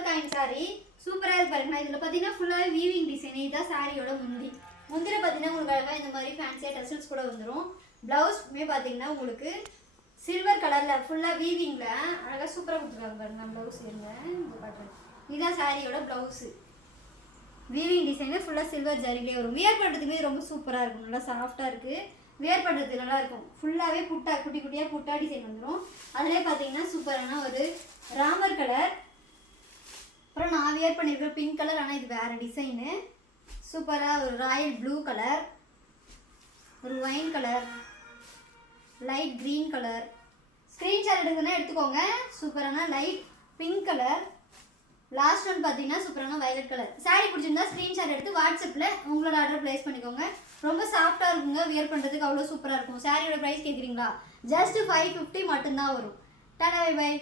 Silver coin sorry சூப்பராக இருக்கு பாருங்க. இதில் பார்த்தீங்கன்னா ஃபுல்லாகவே வீவிங் டிசைன். இதுதான் சாரியோட முந்திர பார்த்தீங்கன்னா உங்களுக்கு அழகாக இந்த மாதிரி ஃபேன்சியாக டசல்ஸ் கூட வந்துடும். ப்ளவுஸ்மே பார்த்தீங்கன்னா உங்களுக்கு சில்வர் கலரில் ஃபுல்லாக வீவிங்கில் அழகாக சூப்பராக கொடுத்துருக்காங்க பாருங்க. ப்ளவுஸ் இருங்க பார்க்குறேன். இதுதான் சாரியோட ப்ளவுஸு. வீவிங் டிசைனு ஃபுல்லாக சில்வர் ஜரிலே வரும். வியர் பண்ணுறதுக்குமே ரொம்ப சூப்பராக இருக்கும். நல்லா சாஃப்டாக இருக்குது. வியர் பண்ணுறதுக்கு நல்லாயிருக்கும். ஃபுல்லாகவே புட்டா குட்டி குட்டியாக புட்டா டிசைன் வந்துடும். அதிலே பார்த்தீங்கன்னா சூப்பரான ஒரு ராமர் கலர். அப்புறம் நான் வியர் பண்ணியிருக்கேன் பிங்க் கலர். ஆனால் இது வேறு டிசைனு. சூப்பராக ஒரு ராயல் ப்ளூ கலர், ஒரு wine colour, light green colour. Screenshot எடுக்கணும்னா எடுத்துக்கோங்க. சூப்பரான light pink colour. Last one பார்த்தீங்கன்னா சூப்பரான வயலட் கலர். சாரி பிடிச்சிருந்தா ஸ்க்ரீன்ஷாட் எடுத்து வாட்ஸ்அப்பில் உங்களோட ஆர்டர் ப்ளேஸ் பண்ணிக்கோங்க. ரொம்ப சாஃப்டாக இருக்குங்க. வியர் பண்ணுறதுக்கு அவ்வளோ சூப்பராக இருக்கும். சாரியோட ப்ரைஸ் கேட்குறீங்களா? ஜஸ்ட் 550 மட்டும்தான் வரும். Tata bye by.